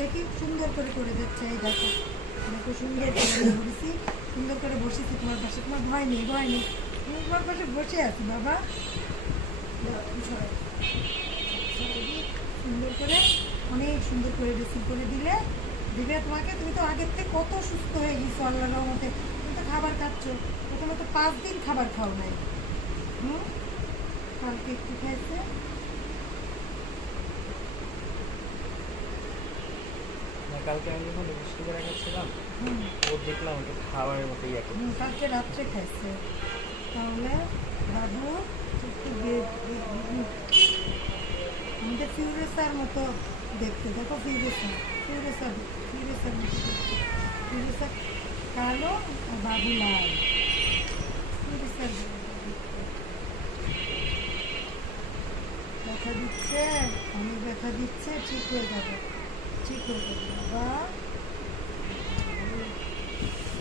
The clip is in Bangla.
দেখি সুন্দর করে যাচ্ছে। এই দেখো দেখো সুন্দর করে বসেছি, সুন্দর করে বসেছি তোমার পাশে। তোমার ভয় নেই, ভয় নেই, তুমি তোমার পাশে বসে আছি বাবা। সুন্দর করে অনেক সুন্দর করে ড্রেসিং করে দিলে দিবে তোমাকে। তুমি তো আগের থেকে কত সুস্থ হয়ে গেছো আল্লাহর রহমতে। তুমি তো খাবার খাচ্ছ, প্রথমে তো 5 দিন খাবার খাও নাই। হুম, কালকে একটু খাইছে। কালকে আমি যখন বৃষ্টি করে গেছিলাম ও দেখলাম ওটা খাবারের মতো ইয়ে করছে। কালকে রাত্রে খাইছে। তাহলে বাবু একটু আমাদের ফিউরেসার মতো দেখতে। দেখো ফিউরেসার, ফিউরেসার, ফিউরেসার মতো দেখতে। ফিউরেসার কালো আর বাবু লাল। ফিউরেসার ব্যথা দিচ্ছে, অনেক ব্যথা দিচ্ছে। ঠিক হয়ে যাবে, ঠিক হয়ে যাবে।